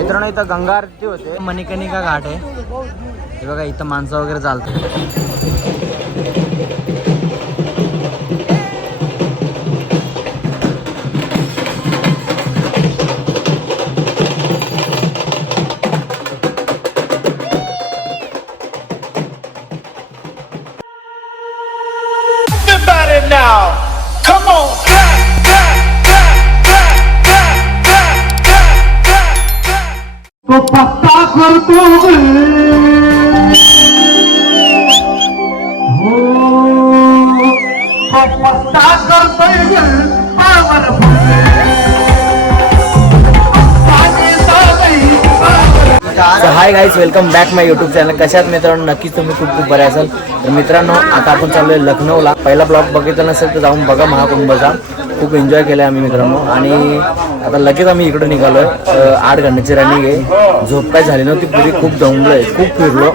मित्रांनो इथं गंगा आरती होते मणिकनिका घाट आहे हे बघा इथं माणसं वगैरे चालतात now. Come on. करतो हो, पत्ता करतोय power hi guys welcome back my YouTube channel कशात मित्रांनो नक्कीच तुम्ही खूप खूप बरे असाल. तर मित्रांनो आता आपण चाललोय लखनौला. पहिला ब्लॉग बघितला नसेल तर जाऊन बघा महाकुंभचा. खूप एन्जॉय केला आम्ही मित्रांनो. आणि आता लगेच आम्ही इकडे निघालोय. अं, आठ घंट्याची रनिंग आहे. झोप काय झाली नव्हती पुरी खूप दमलोय खूप फिरलो.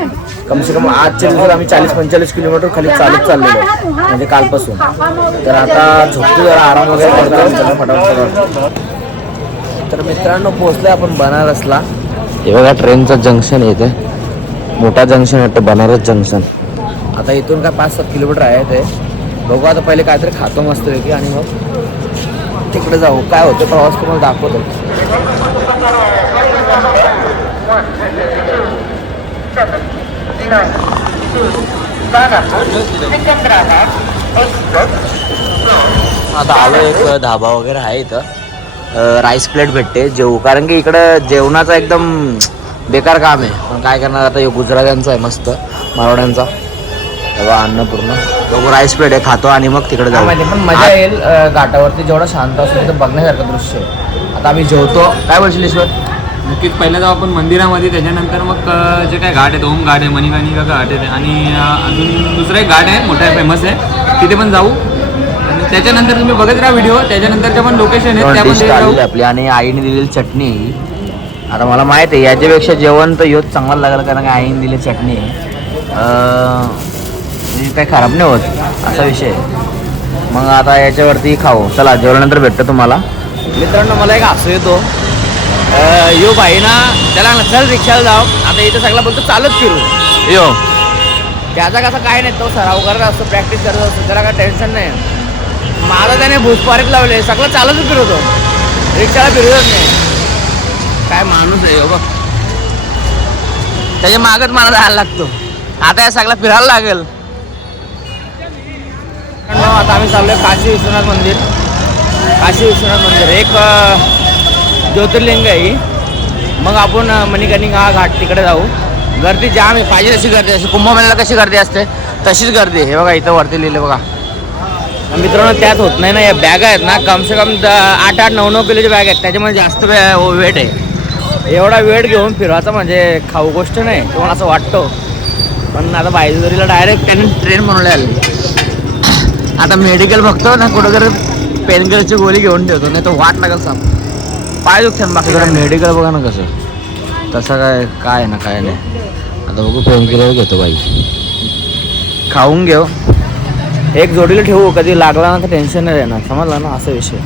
कम से कम आजच्या दिवसात आम्ही चाळीस पंचेचाळीस किलोमीटर खाली चालत चाललेलो म्हणजे कालपासून. तर आता झोपतो जरा आराम वगैरे करतो फटाफट. तर मित्रांनो पोहोचलोय आपण बनारसला. हे बघा ट्रेनचं जंक्शन येते मोठा जंक्शन वाटतं बनारस जंक्शन. आता इथून काय पाच सात किलोमीटर आहे ते. बघू आता पहिले काहीतरी खातो मस्त की आणि मग तिकडे जाऊ. काय होतं? प्रवास तुम्हाला दाखवतो. आता आलो एक धाबा वगैरे आहे इथं. राईस प्लेट भेटते जेवू. कारण की इकडं जेवणाचं एकदम बेकार काम आहे. पण काय करणार आता? हे गुजरात्यांचं आहे मस्त मराठ्यांचा. तेव्हा अन्नपूर्ण बघू राईस प्लेट आहे खातो आणि मग तिकडे जाऊ. पण मजा येईल घाटावरती जेवढं शांत असतो तिथं बघण्यासारखं दृश्य आहे. आता आम्ही जेवतो. काय बोलशील ईश्वर? नक्कीच पहिलं जाऊ आपण मंदिरामध्ये त्याच्यानंतर मग जे काय घाट आहेत ओम घाट आहे मणिकर्णिका घाट आहे आणि अजून दुसरं एक घाट आहे मोठा फेमस आहे. तिथे पण जाऊ. आणि त्याच्यानंतर तुम्ही बघत राहा व्हिडिओ त्याच्यानंतर पण लोकेशन आहेत डिश त्यामध्ये जाऊ. आपली आणि आईने दिलेली चटणी. आता मला माहीत आहे याच्यापेक्षा जेवण तर योच चांगलं लागलं कारण की आईने दिली चटणी म्हणजे काही खराब नाही होत असा विषय. मग आता याच्यावरती खाऊ. चला जेवल्यानंतर भेटतं तुम्हाला. मित्रांनो मला एक हसू येतो. यो भाई ना त्याला चल रिक्षाला जाऊ आता इथं सगळा बोलतो चालत फिरू. यो. त्याचा कसं काय नाही तो सराव करत असतो प्रॅक्टिस करत असतो त्याला काय टेन्शन नाही. मला त्याने भूसपारीत लावले सगळं चालतच फिरवतो. रिक्षाला फिरवत नाही. काय माणूस आहे बघ. त्याच्या मागच मला जायला लागतो. आता या सगळं फिरायला लागेल. आता आम्ही चाललोय काशी विश्वनाथ मंदिर. काशी विश्वनाथ मंदिर. एक ज्योतिर्लिंग आहे मग आपण अं, मणिकर्णिका घाट तिकडे जाऊ. गर्दी जाम आहे. पाहिजे तशी गर्दी असते. कुंभमेळ्याला कशी गर्दी असते? तशीच गर्दी आहे. हे बघा इथं वरती लिहिलं बघा. मित्रांनो त्यात होत नाही ना. या बॅग आहेत ना कम से कम द- आठ आठ नऊ नऊ किलोच्या बॅग आहेत. त्याच्यामध्ये जास्त वेट आहे. एवढा वेट घेऊन फिरवायचा म्हणजे खाऊ गोष्ट नाही. तुम्हाला असं वाटतो. पण आता बायजुरीला डायरेक्ट त्याने ट्रेन म्हणून आली आता मेडिकल बघतो ना कुठं तर पेनकिलरची गोळी घेऊन ठेवतो नाही तर वाट लागेल साप. पाय दुखतात बाकी मेडिकल बघा ना कसं. तसं काय काय ना काय नाही. आता बघू पेनकिलर घेतो बाई. खाऊन घेऊ. एक जोडीला ठेवू कधी लागला ना तर टेन्शन नाही राहणार. समजलं ना असा विषय.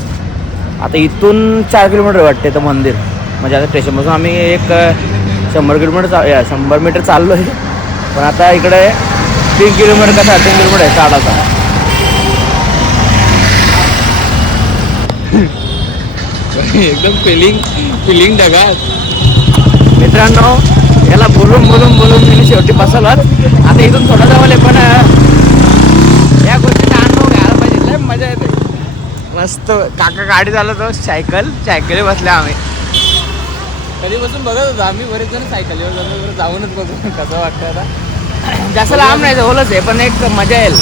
आता इथून चार किलोमीटर वाटते तर मंदिर. म्हणजे आता स्टेशनपासून आम्ही एक शंभर किलोमीटर चा शंभर मीटर चाललो आहे पण आता इकडे तीन किलोमीटर का साडेतीन किलोमीटर आहे साडाचा एकदम फिलिंग फिलिंग ढगा. मित्रांनो याला बोलून बोलून बोलून मी शेवटी बसवलं आता इथून थोडं जावं पण या गोष्टीचा अनुभव घ्यायला पाहिजे. लय मजा येते. मस्त काका गाडी चालवतो सायकल सायकली बसल्या आम्ही. कधीपासून बघत होतो आम्ही बरेच जण सायकलीवर जातो जाऊनच बघू. कसं वाटतं आता? जास्त लांब नाही जवळच आहे पण एक मजा येईल.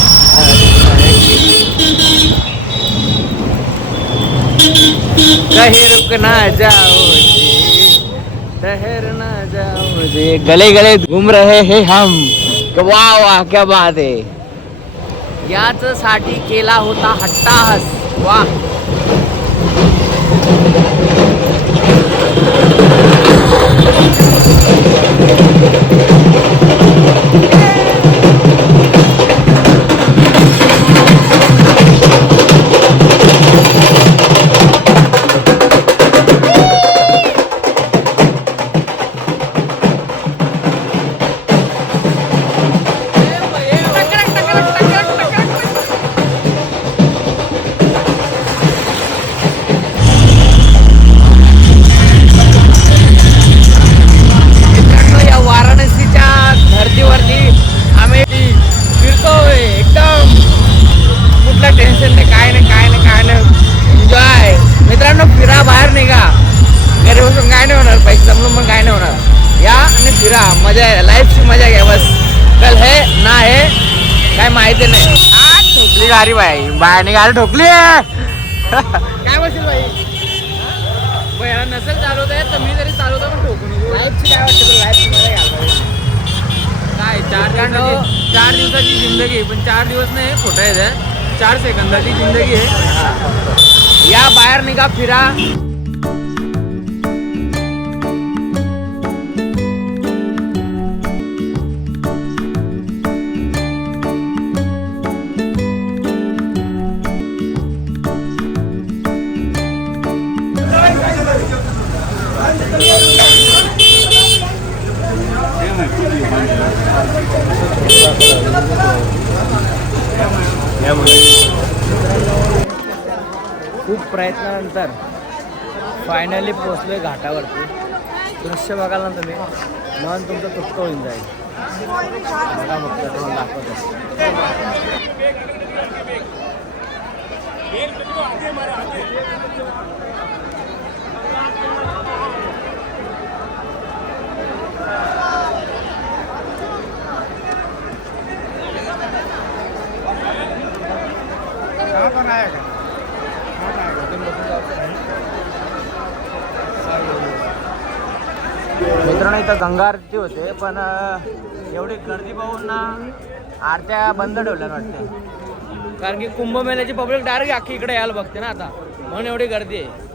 झुक ना जाओ ना जाओ जी। गले गले घूम रहे हे हम। वा वा क्या बात आहे याच साठी केला होता हट्टाहस। वाह। Thank माहिती नाही? ठोकली गाडी बाई बाहेर गाडी ठोकली काय बसेल बाई? नसेल चालवता येत तर मी जरी चालवतो पण ठोकून लाईफची काय वाटतं चार दिवसाची चार दिवसाची जिंदगी पण चार दिवस नाही खोटं आहे. चार सेकंदाची जिंदगी आहे. या बाहेर निघा फिरा. खूप प्रयत्नानंतर फायनली पोचलोय घाटावरती. दृश्य बघाल ना तुम्ही मन तुमचं तृप्त होऊन जाईल. बघा फक्त तुम्हाला दाखवतो. मित्रांनो इथं गंगा आरती होते पण एवढी गर्दी पाहून ना आरत्या बंद ठेवल्या वाटते. कारण की कुंभमेळ्याची पब्लिक डायरेक्ट अख्खी इकडे यायला बघते ना आता. म्हणून एवढी गर्दी आहे.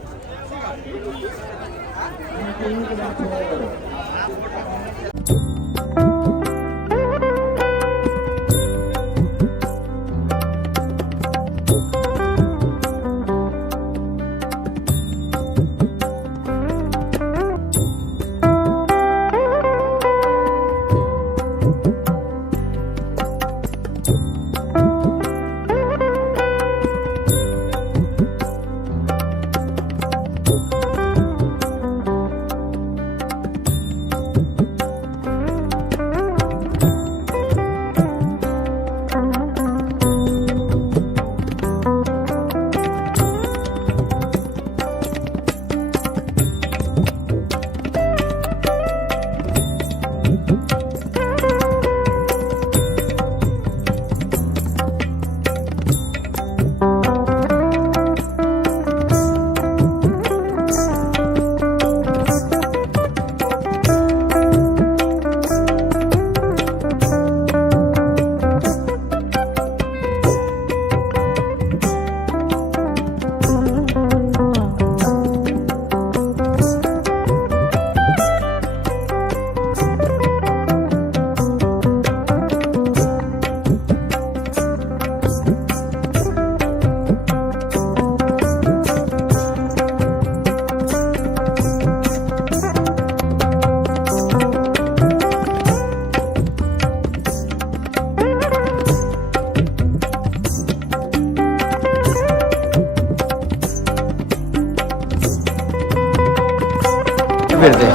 फिरते.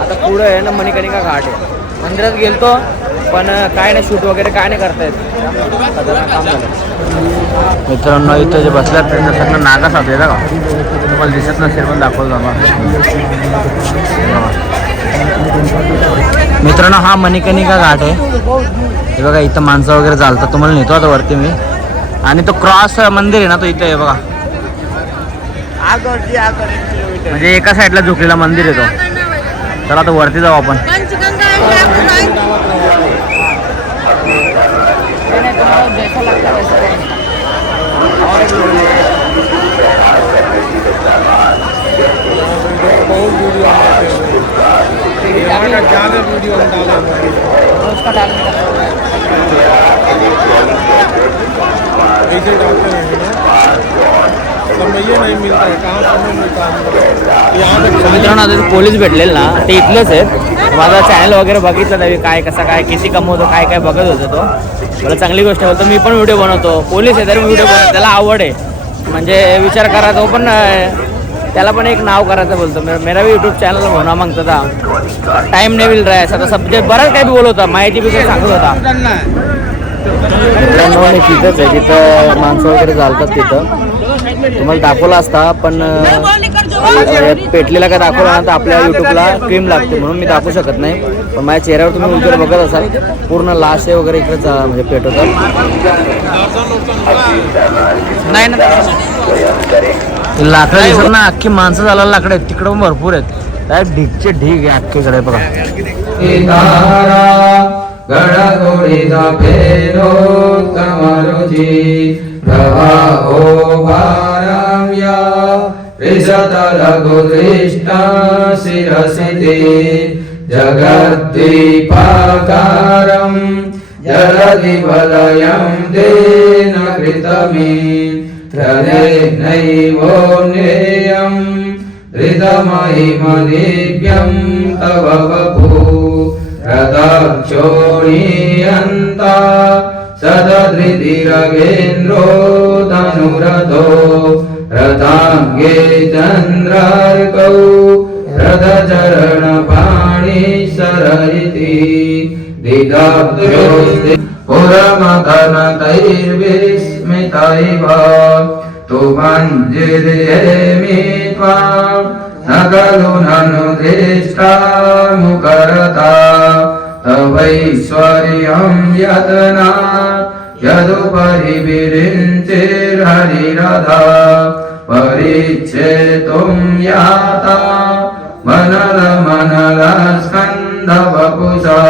आता पुढं आहे ना मणिकर्णिका घाट आहे. मंदिरात गेलतो पण काय नाही शूट वगैरे काय नाही करता येत. खतरनाक काम झालं. मित्रांनो इथं जे बसल्या ट्रेनचं सगळं नागा साधे का तुम्हाला दिसत नसेल पण दाखवतो बघा मित्रांनो हा मणिकर्णिका घाट आहे. हे बघा इथं माणसं वगैरे चालतात. तुम्हाला नेतो आता वरती मी. आणि तो क्रॉस मंदिर आहे ना तो इथे आहे बघा. म्हणजे एका साईडला झुकलेला मंदिर आहे तो. चला आता वरती जाऊ आपण. ऐसे डॉक्टर हैं ना समझिए नहीं मिलता है कहाँ समय मिलता है यहाँ तक मित्रांनो आता ते पोलीस भेटलेले ना ते इथलेच आहेत. माझा चॅनल वगैरे बघितलं त्यावेळी काय कसा काय किती कमवतो काय काय बघत होतो तो. मला चांगली गोष्ट बोलतो मी पण व्हिडिओ बनवतो. पोलीस आहे तरी व्हिडिओ बनवतो. त्याला आवड आहे. म्हणजे विचार करा तो पण त्याला पण एक नाव करायचं बोलतो. मेरा मेरा भी यूट्यूब चॅनल होना मागता था टाइम नाही मिल रहा है ऐसा तो सब जे बरंच काही बोलत होता माहिती बी काही सांगत होता. मित्रांनो मी तिथंच आहे जिथं माणसं वगैरे चालतात तिथं. तुम्हाला दाखवला असता पण पेटलेला काय दाखवला ना तर आपल्या युट्यूबला क्रीम लागते म्हणून मी दाखवू शकत नाही. पण माझ्या चेहऱ्यावर तुम्ही उजेड बघत असाल पूर्ण लाश आहे वगैरे इकडे जा- म्हणजे पेटवतात नाही ना लाकडं दिसत ना अख्खी माणसं झाला लाकडं आहेत तिकडं पण भरपूर आहेत. काय ढीगचे ढीग आहे अख्खीकडे बघा. गडगोडीचा फेरो भारम्य विशत लघुदृष्टा शिरसिते जगद्दीपाकारम् जलदिवलयं तेन कृतमे नैवोन्येयम् हृदमहिमदिव्यं तव वपु रथक्षोणीयन्ता सदधृतिरगेन्द्रो धनुरथो रथाङ्गे चन्द्रार्कौ रथचरणपाणि सररिति दिदभ्योस्ति पुरमतनतैर्विस्मितैव तु मञ्जिर्येमि त्वाम् न खलु ननु दृष्टा मुकरता तवैश्वर्यं यतना यदुपरि विरिञ्चिर्हरिरथा परिच्छेतुं याता मनलमनलस्कन्धवपुषा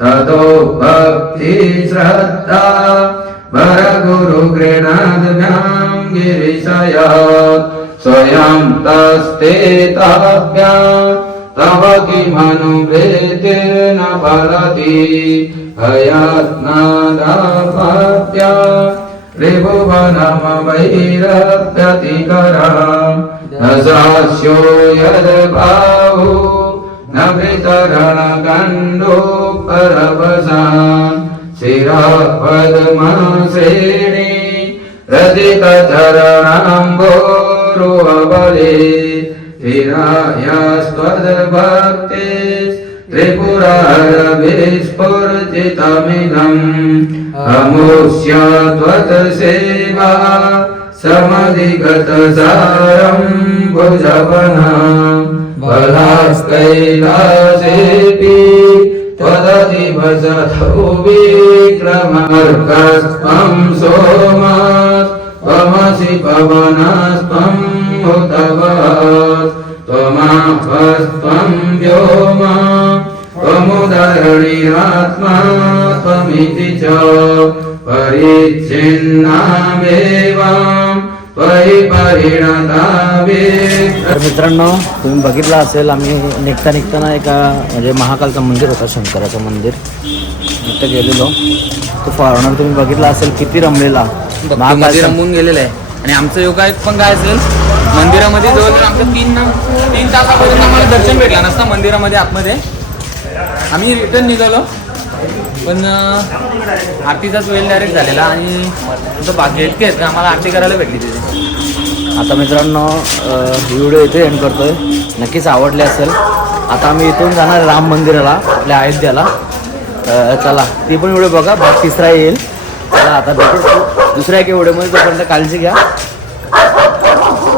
ततो भक्तिश्रद्धा वरगुरुगृणाद्भ्यां गिरिशयात् स्वयं तस्ते ताभ्यां ृतिर्न भरति अयात्मानात्या त्रिभुवनम न यज यद्बाहु न भृतरणगण्डोपरभसा शिरापद्माश्रेणी रचितचरणाम्बोरुवबले। यास्त्वदर्भक्ते त्रिपुरारविस्फुर्जितमिदम् अमुष्या त्वत् समधिगतसारम् भुजवनः बलास्कैलासेऽपि त्वदतिवसधुवि विक्रमर्कस्त्वं सोम त्वमसि पवनास्त्वम् हुतवास् त्वमापस्त्वं व्योमा त्वमुदरणिरात्मा त्वमिति च परिच्छिन्नामेवां त्वयि परिणतावे तर मित्रांनो तुम्ही बघितलं असेल आम्ही निघता निघताना एका म्हणजे महाकालचं मंदिर होतं शंकराचं मंदिर. तिथं गेलेलो. तो फॉरनर तुम्ही बघितला असेल किती रमलेला. मंदिर महाकालचं रमून गेलेलं आहे. आणि आमचं योगायोग पण काय असेल मंदिरामध्ये जवळजवळ आमचं तीन तीन तासापर्यंत आम्हाला दर्शन भेटला नसता मंदिरामध्ये आतमध्ये. आम्ही रिटर्न निघालो. पण आरतीचाच वेळ डायरेक्ट झालेला आणि तुमचं भाग्य इतके आहेत का आम्हाला आरती करायला भेटली तिथे. आता मित्रांनो व्हिडिओ इथे एंड करतोय. नक्कीच आवडले असेल. आता आम्ही इथून जाणार राम मंदिराला आपल्या अयोध्याला. चला ती पण व्हिडिओ बघा बघ तिसरा येईल. चला आता भेटू. दुसऱ्या एका व्हिडिओमध्ये तोपर्यंत काळजी घ्या.